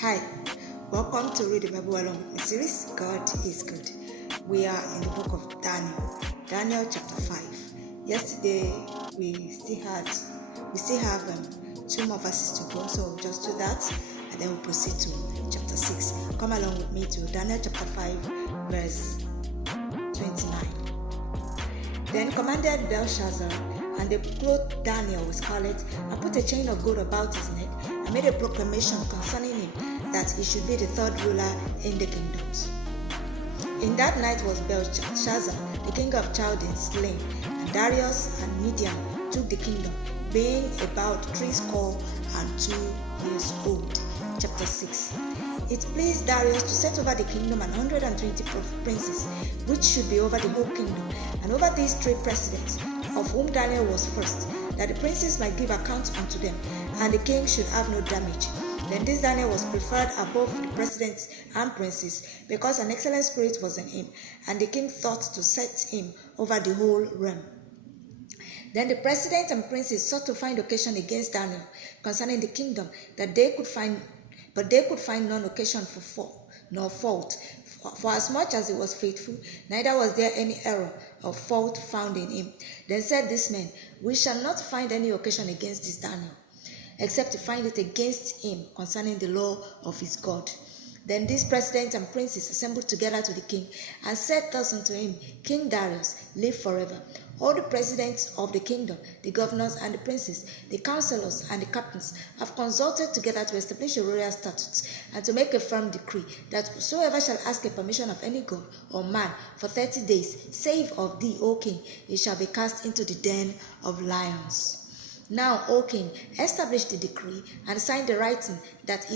Hi, welcome to Rtbawm Series. God is good. We are in the book of Daniel chapter 5. Yesterday we still have two more verses to go, so we'll just do that and then we'll proceed to chapter 6. Come along with me to Daniel chapter 5, verse 29. Then commanded Belshazzar, and they clothed Daniel with scarlet, and put a chain of gold about his neck, and made a proclamation concerning him, that he should be the third ruler in the kingdoms. In that night was Belshazzar, the king of Chaldeans, slain, and Darius and Median took the kingdom, being about 62 years old. Chapter 6. It pleased Darius to set over the kingdom 120 princes, which should be over the whole kingdom, and over these 3 presidents, of whom Daniel was first, that the princes might give account unto them, and the king should have no damage. Then this Daniel was preferred above the presidents and princes, because an excellent spirit was in him, and the king thought to set him over the whole realm. Then the presidents and princes sought to find occasion against Daniel concerning the kingdom, but they could find none occasion for fault. For as much as he was faithful, neither was there any error or fault found in him. Then said these men, We shall not find any occasion against this Daniel, except to find it against him concerning the law of his God. Then these presidents and princes assembled together to the king, and said thus unto him, King Darius, live forever. All the presidents of the kingdom, the governors and the princes, the counselors and the captains, have consulted together to establish a royal statute, and to make a firm decree, that whosoever shall ask a permission of any god or man for 30 days, save of thee, O king, he shall be cast into the den of lions. Now, O king, establish the decree, and sign the writing, that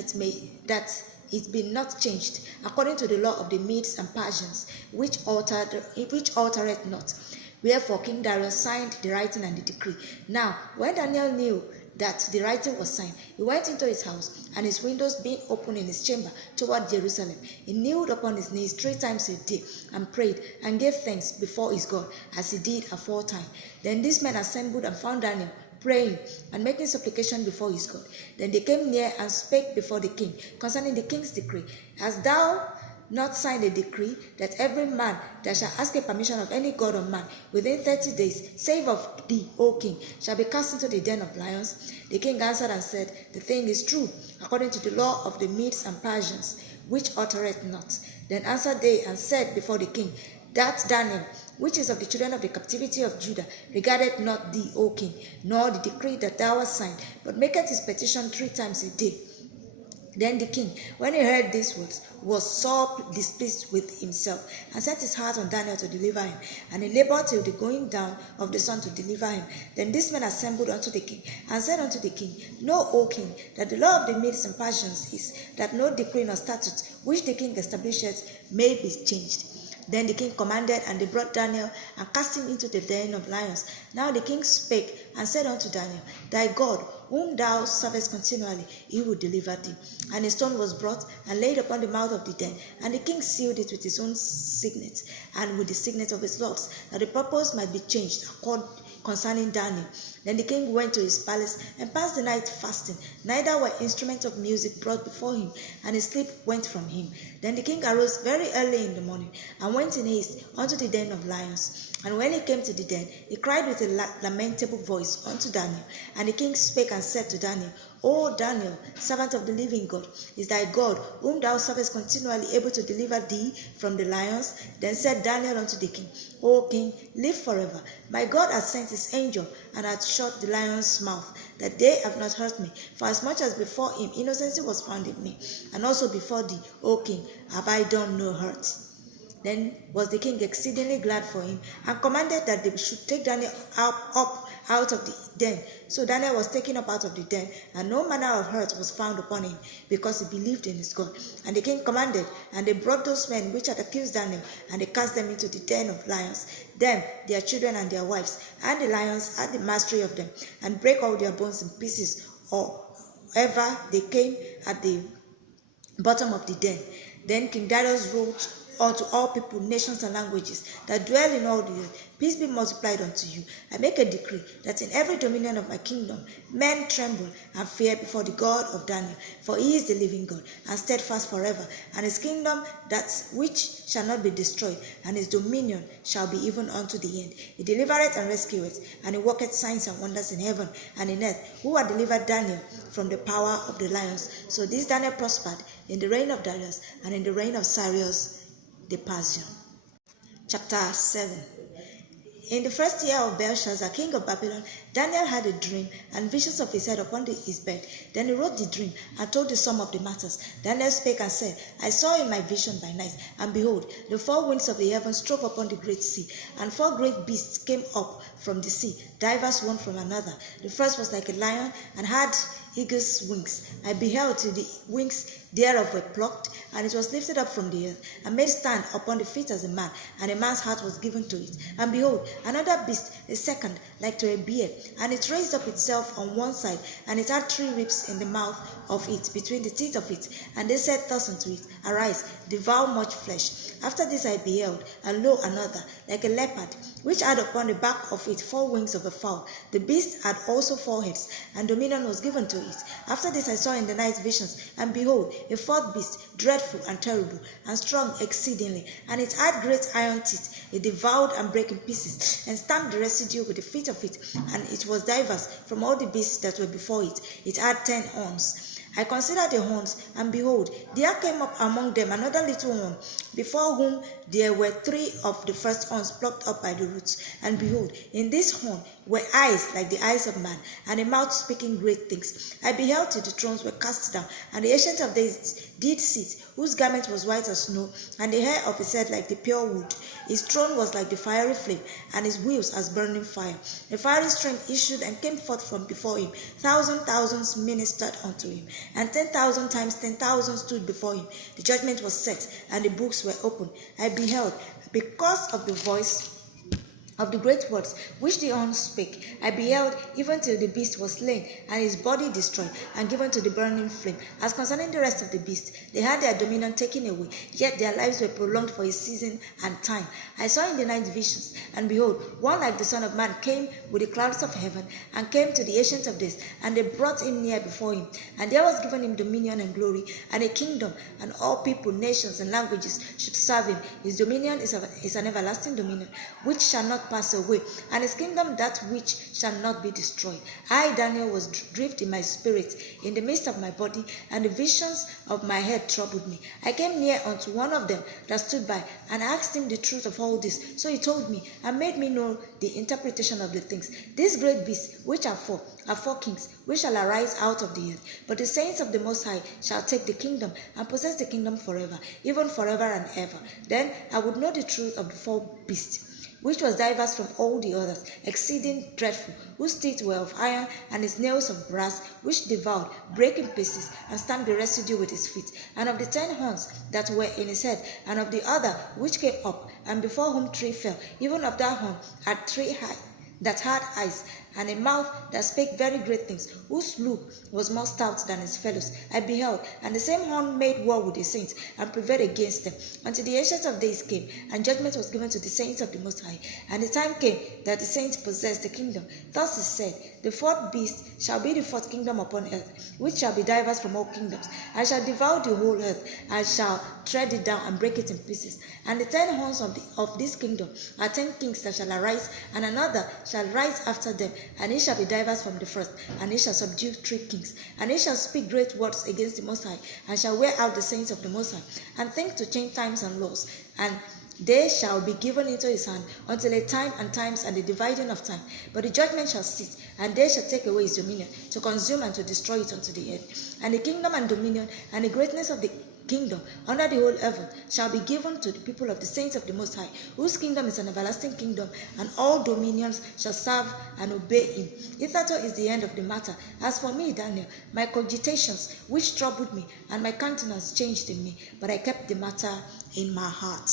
it be not changed, according to the law of the Medes and Persians, which altereth not. Wherefore King Darius signed the writing and the decree. Now, when Daniel knew that the writing was signed, he went into his house, and his windows being open in his chamber toward Jerusalem, he kneeled upon his knees 3 times a day, and prayed, and gave thanks before his God, as he did aforetime. Then these men assembled and found Daniel praying and making supplication before his God. Then they came near and spake before the king concerning the king's decree. Hast thou not signed a decree, that every man that shall ask a permission of any god or man within 30 days, save of thee, O king, shall be cast into the den of lions? The king answered and said, The thing is true, according to the law of the Medes and Persians, which altereth not. Then answered they and said before the king, That Daniel, which is of the children of the captivity of Judah, regarded not thee, O king, nor the decree that thou hast signed, but maketh his petition 3 times a day. Then the king, when he heard these words, was sore displeased with himself, and set his heart on Daniel to deliver him. And he labored till the going down of the sun to deliver him. Then these men assembled unto the king, and said unto the king, Know, O king, that the law of the Medes and Persians is, that no decree nor statute which the king establisheth may be changed. Then the king commanded, and they brought Daniel, and cast him into the den of lions. Now the king spake, and said unto Daniel, Thy God, whom thou servest continually, he will deliver thee. And a stone was brought, and laid upon the mouth of the den, and the king sealed it with his own signet, and with the signet of his lords, that the purpose might be changed concerning Daniel. Then the king went to his palace, and passed the night fasting, neither were instruments of music brought before him, and his sleep went from him. Then the king arose very early in the morning, and went in haste unto the den of lions. And when he came to the den, he cried with a lamentable voice unto Daniel. And the king spake and said to Daniel, O Daniel, servant of the living God, is thy God, whom thou servest continually, able to deliver thee from the lions? Then said Daniel unto the king, O king, live forever. My God hath sent his angel, and hath shut the lions' mouth, that they have not hurt me. For as much as before him innocency was found in me, and also before thee, O king, have I done no hurt. Then was the king exceedingly glad for him, and commanded that they should take Daniel up out of the den. So Daniel was taken up out of the den, and no manner of hurt was found upon him, because he believed in his God. And the king commanded, and they brought those men which had accused Daniel, and they cast them into the den of lions, them, their children, and their wives. And the lions had the mastery of them, and brake all their bones in pieces, or ever they came at the bottom of the den. Then King Darius wrote unto all people, nations, and languages that dwell in all the earth. Peace be multiplied unto you. I make a decree that in every dominion of my kingdom men tremble and fear before the God of Daniel, for he is the living God, and steadfast forever, and his kingdom that which shall not be destroyed, and his dominion shall be even unto the end. He delivereth and rescueth, and he worketh signs and wonders in heaven and in earth, who had delivered Daniel from the power of the lions. So this Daniel prospered in the reign of Darius and in the reign of Cyrus the Persian. Chapter 7. In the first year of Belshazzar, king of Babylon, Daniel had a dream and visions of his head upon his bed. Then he wrote the dream and told the sum of the matters. Daniel spake and said, I saw in my vision by night, and behold, the four winds of the heavens strove upon the great sea, and four great beasts came up from the sea, divers one from another. The first was like a lion, and had eagle's wings. I beheld till the wings thereof were plucked, and it was lifted up from the earth, and made stand upon the feet as a man, and a man's heart was given to it. And behold, another beast, a second, like to a bear, and it raised up itself on one side, and it had 3 ribs in the mouth of it, between the teeth of it. And they said thus unto it, Arise, devour much flesh. After this I beheld, and lo, another, like a leopard, which had upon the back of it 4 wings of a fowl. The beast had also 4 heads, and dominion was given to it. After this I saw in the night visions, and behold, a fourth beast, dreadful and terrible, and strong exceedingly, and it had great iron teeth. It devoured and brake in pieces, and stamped the residue with the feet of it, and it was diverse from all the beasts that were before it. It had 10 horns. I considered the horns, and behold, there came up among them another little horn, before whom there were 3 of the first horns plucked up by the roots. And behold, in this horn were eyes like the eyes of man, and a mouth speaking great things. I beheld till the thrones were cast down, and the Ancient of Days did sit, whose garment was white as snow, and the hair of his head like the pure wood. His throne was like the fiery flame, and his wheels as burning fire. A fiery stream issued and came forth from before him. Thousands ministered unto him, and 10,000 times 10,000 stood before him. The judgment was set, and the books were opened. I beheld, because of the voice of the great words which the horn spake. I beheld even till the beast was slain, and his body destroyed, and given to the burning flame. As concerning the rest of the beasts, they had their dominion taken away, yet their lives were prolonged for a season and time. I saw in the night visions, and behold, one like the Son of Man came with the clouds of heaven, and came to the Ancient of Days, and they brought him near before him. And there was given him dominion and glory, and a kingdom, and all people, nations, and languages should serve him. His dominion is an everlasting dominion, which shall not pass away, and his kingdom that which shall not be destroyed. I, Daniel, was grieved in my spirit, in the midst of my body, and the visions of my head troubled me. I came near unto one of them that stood by, and asked him the truth of all this. So he told me, and made me know the interpretation of the things. These great beasts, which are 4 kings, which shall arise out of the earth. But the saints of the Most High shall take the kingdom, and possess the kingdom forever, even forever and ever. Then I would know the truth of the 4 beasts, which was diverse from all the others, exceeding dreadful, whose teeth were of iron, and his nails of brass, which devoured, brake in pieces, and stamped the residue with his feet. And of the 10 horns that were in his head, and of the other which came up, and before whom 3 fell, even of that horn had 3 that had eyes, and a mouth that spake very great things, whose look was more stout than his fellows. I beheld, and the same horn made war with the saints, and prevailed against them, until the Ancient of Days came, and judgment was given to the saints of the Most High. And the time came that the saints possessed the kingdom. Thus is said, the 4th beast shall be the 4th kingdom upon earth, which shall be diverse from all kingdoms, and shall devour the whole earth, and shall tread it down and break it in pieces. And the 10 horns of this kingdom are 10 kings that shall arise, and another shall rise after them, and he shall be diverse from the first, and he shall subdue 3 kings. And he shall speak great words against the Most High, and shall wear out the saints of the Most High, and think to change times and laws, and they shall be given into his hand until a time and times and the dividing of time. But the judgment shall cease, and they shall take away his dominion, to consume and to destroy it unto the earth. And the kingdom and dominion and the greatness of the kingdom under the whole heaven shall be given to the people of the saints of the Most High, whose kingdom is an everlasting kingdom, and all dominions shall serve and obey him. Hitherto is the end of the matter. As for me, Daniel, my cogitations which troubled me, and my countenance changed in me, but I kept the matter in my heart.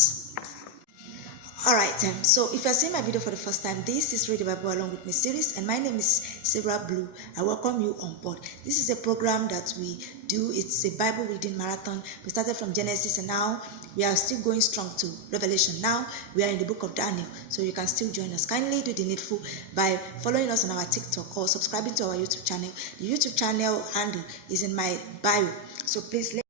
Alright, so if you're seeing my video for the first time, this is Read the Bible Along with Me series, and my name is Sarah Blue. I welcome you on board. This is a program that we do. It's a Bible reading marathon. We started from Genesis and now we are still going strong to Revelation. Now we are in the book of Daniel, so you can still join us. Kindly do the needful by following us on our TikTok or subscribing to our YouTube channel. The YouTube channel handle is in my bio, so please